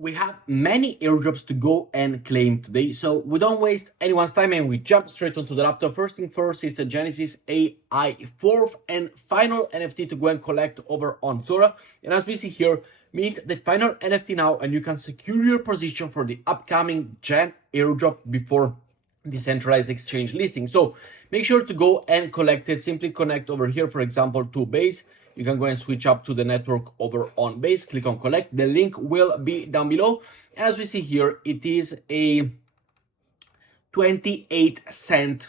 We have many airdrops to go and claim today, so we don't waste anyone's time and we jump straight onto the laptop. First thing first is the Genesis AI fourth and final NFT to go and collect over on Zora. And as we see here, mint the final NFT now and you can secure your position for the upcoming Gen airdrop before decentralized exchange listing. So make sure to go and collect it. Simply connect over here, for example, to Base. You can go and switch up to the network over on Base, click on collect. The link will be down below. As we see here, it is a 28-cent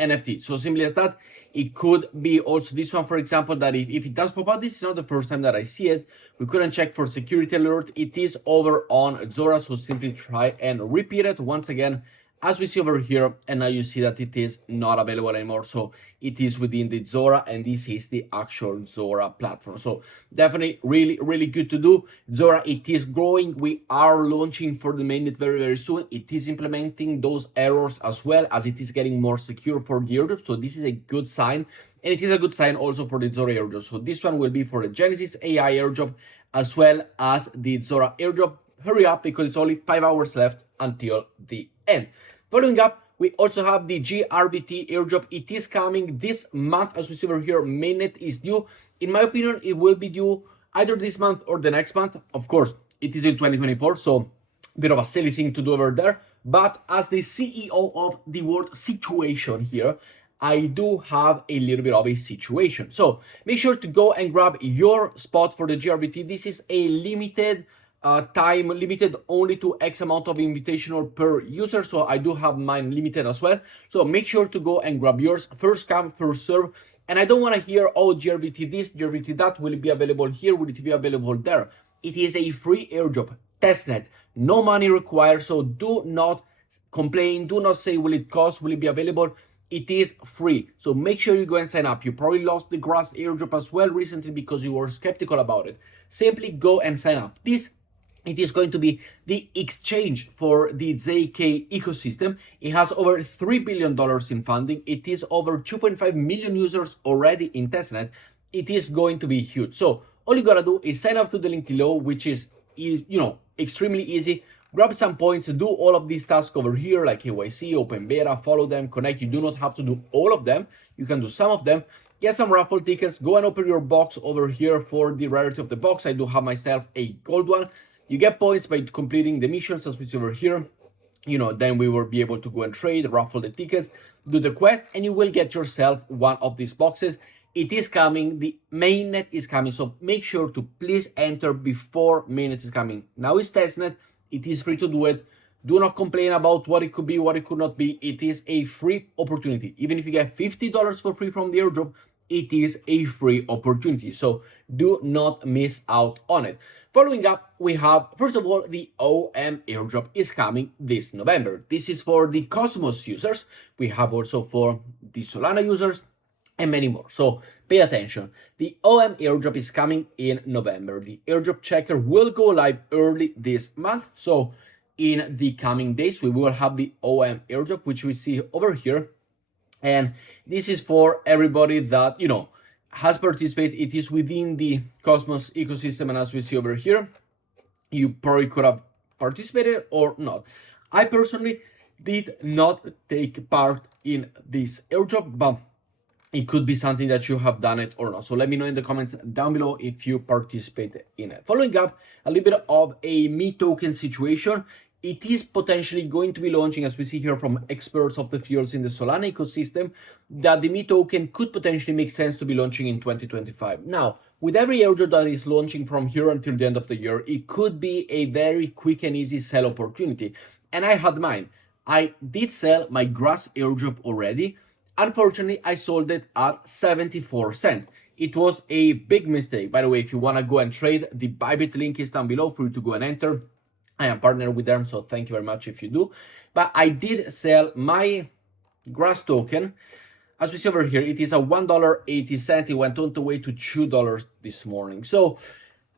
NFT. So simply as that, it could be also this one, for example, that if it does pop out, this is not the first time that I see it. We couldn't check for security alert. It is over on Zora, so simply try and repeat it once again. As we see over here, and now you see that it is not available anymore. So it is within the Zora, and this is the actual Zora platform. So definitely really good to do. Zora, it is growing. We are launching for the mainnet very soon. It is implementing those errors as well as it is getting more secure for the airdrop. So this is a good sign. And it is a good sign also for the Zora airdrop. So this one will be for the Genesis AI airdrop as well as the Zora airdrop. Hurry up because it's only 5 hours left until the end. Following up, we also have the GRBT airdrop. It is coming this month. As we see over here, mainnet is due. In my opinion, it will be due either this month or the next month. Of course, it is in 2024, so a bit of a silly thing to do over there. But as the CEO of the world situation here, I do have a little bit of a situation. So make sure to go and grab your spot for the GRBT. This is a limited time, limited only to X amount of invitational per user. So I do have mine limited as well. So make sure to go and grab yours. First come, first serve. And I don't want to hear, oh, GRBT this, GRBT that, will it be available here, will it be available there? It is a free airdrop, testnet, no money required. So do not complain, do not say, will it cost, will it be available? It is free. So make sure you go and sign up. You probably lost the grass airdrop as well recently because you were skeptical about it. Simply go and sign up. It is going to be the exchange for the ZK ecosystem. It has over $3 billion in funding. It is over 2.5 million users already in testnet. It is going to be huge. So all you gotta do is sign up to the link below, which is extremely easy. Grab some points, do all of these tasks over here, like KYC, open beta, follow them, connect. You do not have to do all of them. You can do some of them. Get some raffle tickets. Go and open your box over here for the rarity of the box. I do have myself a gold one. You get points by completing the missions, as we see over here. Then we will be able to go and trade, raffle the tickets, do the quest, and you will get yourself one of these boxes. It is coming. The mainnet is coming. So make sure to please enter before mainnet is coming. Now it's testnet. It is free to do it. Do not complain about what it could be, what it could not be. It is a free opportunity. Even if you get $50 for free from the airdrop, it is a free opportunity. So do not miss out on it. Following up, we have, first of all, the OM airdrop is coming this November. This is for the Cosmos users. We have also for the Solana users and many more. So pay attention. The OM airdrop is coming in November. The airdrop checker will go live early this month. So in the coming days, we will have the OM airdrop, which we see over here. And this is for everybody that, has participated. It is within the Cosmos ecosystem. And as we see over here, you probably could have participated or not. I personally did not take part in this airdrop, but it could be something that you have done it or not. So let me know in the comments down below if you participated in it. Following up, a little bit of a Me token situation. It is potentially going to be launching, as we see here from experts of the fields in the Solana ecosystem, that the Me token could potentially make sense to be launching in 2025. Now, with every airdrop that is launching from here until the end of the year, it could be a very quick and easy sell opportunity. And I had mine. I did sell my grass airdrop already. Unfortunately, I sold it at 74 cents. It was a big mistake. By the way, if you want to go and trade, the ByBit link is down below for you to go and enter. I am partnered with them, so thank you very much if you do. But I did sell my grass token. As we see over here, it is a $1.80. It went on the way to $2 this morning. So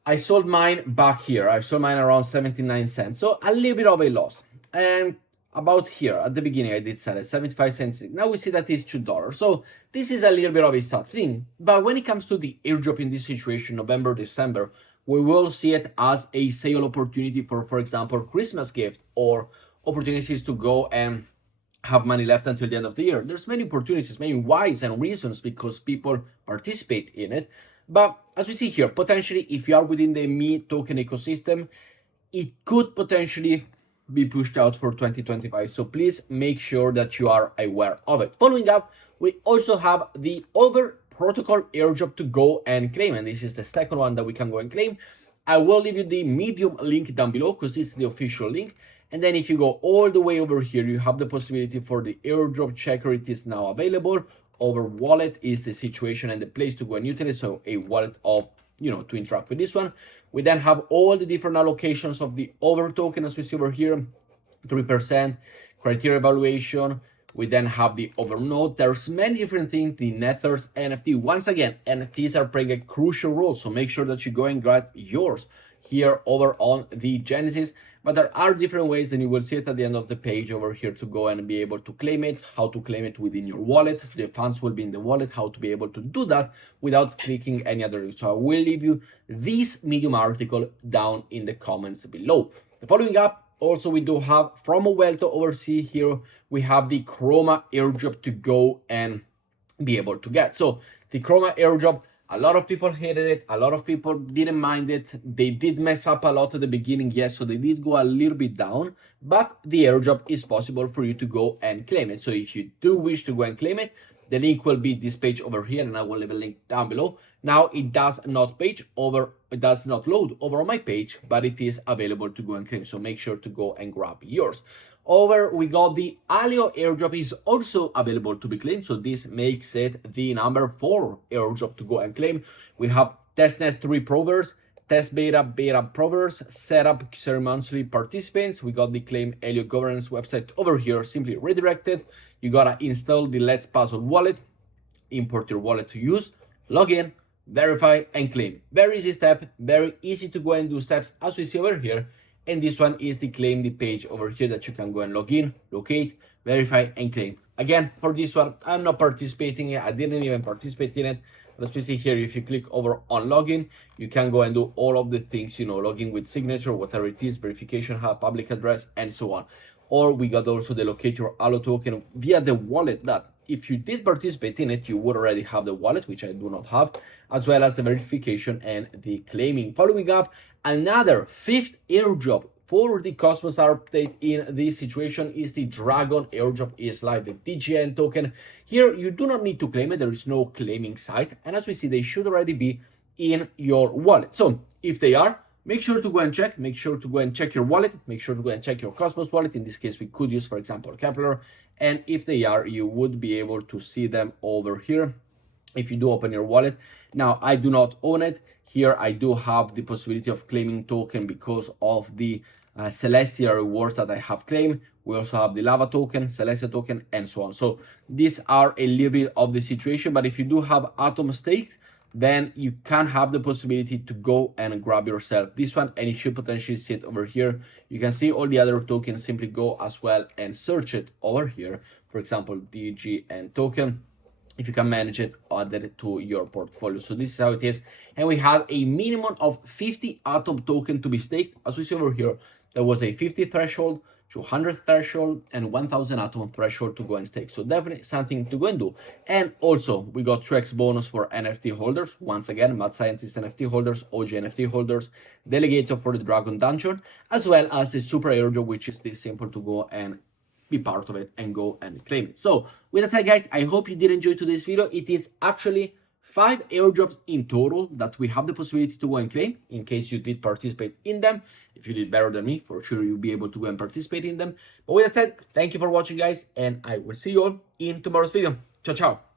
I sold mine back here. I sold mine around 79 cents. So a little bit of a loss. And about here at the beginning, I did sell it 75 cents. Now we see that it's $2. So this is a little bit of a sad thing. But when it comes to the airdrop in this situation, November, December, we will see it as a sale opportunity for example, Christmas gift, or opportunities to go and have money left until the end of the year. There's many opportunities, many whys and reasons because people participate in it. But as we see here, potentially, if you are within the Me token ecosystem, it could potentially be pushed out for 2025. So please make sure that you are aware of it. Following up, we also have the other protocol airdrop to go and claim. And this is the second one that we can go and claim. I will leave you the Medium link down below because this is the official link. And then if you go all the way over here, you have the possibility for the airdrop checker. It is now available. Over wallet is the situation and the place to go and utilize. So a wallet of, to interact with this one. We then have all the different allocations of the over token, as we see over here, 3%, criteria evaluation. We then have the over node. There's many different things, the Nethers NFT. Once again, NFTs are playing a crucial role. So make sure that you go and grab yours here over on the Genesis. But there are different ways, and you will see it at the end of the page over here to go and be able to claim it, how to claim it within your wallet. The funds will be in the wallet, how to be able to do that without clicking any other link. So I will leave you this Medium article down in the comments below. The following up, also we do have from Welto overseas here, we have the Chromaair airdrop to go and be able to get. So the Chromaair airdrop, a lot of people hated it. A lot of people didn't mind it. They did mess up a lot at the beginning, yes, so they did go a little bit down, but the airdrop is possible for you to go and claim it. So if you do wish to go and claim it, the link will be this page over here, and I will leave a link down below. Now it does not load over on my page, but it is available to go and claim. So make sure to go and grab yours. Over, we got the Alioair airdrop is also available to be claimed. So this makes it the number 4 airdrop to go and claim. We have testnet 3 provers, test beta provers, setup monthly participants. We got the claim Alioair governance website over here, simply redirected. You gotta install the Let's Puzzle wallet, import your wallet to use, log in, verify and claim. Very easy step, very easy to go and do steps as we see over here. And this one is the claim the page over here that you can go and log in, locate, verify and claim. Again, for this one, I'm not participating in it. I didn't even participate in it. But as we see here, if you click over on login, you can go and do all of the things, login with signature, whatever it is, verification, have public address, and so on. Or we got also the locate your Allo token via the wallet that if you did participate in it, you would already have the wallet, which I do not have, as well as the verification and the claiming. Following up, another 5th airdrop for the Cosmos update in this situation is the Dragon airdrop is live, the DGN token. Here, you do not need to claim it. There is no claiming site. And as we see, they should already be in your wallet. So if they are, make sure to go and check. Make sure to go and check your wallet. Make sure to go and check your Cosmos wallet. In this case, we could use, for example, Kepler. And if they are, you would be able to see them over here if you do open your wallet. Now, I do not own it. Here, I do have the possibility of claiming token because of the Celestia rewards that I have claimed. We also have the Lava token, Celestia token, and so on. So these are a little bit of the situation. But if you do have Atom staked, then you can have the possibility to go and grab yourself this one, and it should potentially sit over here. You can see all the other tokens. Simply go as well and search it over here. For example, DGN token. If you can manage it, add it to your portfolio. So this is how it is. And we have a minimum of 50 Atom token to be staked. As we see over here, there was a 50 threshold, 200 threshold, and 1000 Atom threshold to go and stake. So definitely something to go and do. And also, we got 2x bonus for NFT holders. Once again, Mad Scientist NFT holders, OG NFT holders, Delegator for the Dragon Dungeon, as well as the Super Airdrop, which is this simple to go and be part of it and go and claim it. So with that said, guys, I hope you did enjoy today's video. It is actually 5 airdrops in total that we have the possibility to go and claim in case you did participate in them. If you did better than me, for sure you'll be able to go and participate in them. But with that said, thank you for watching, guys, and I will see you all in tomorrow's video. Ciao, ciao.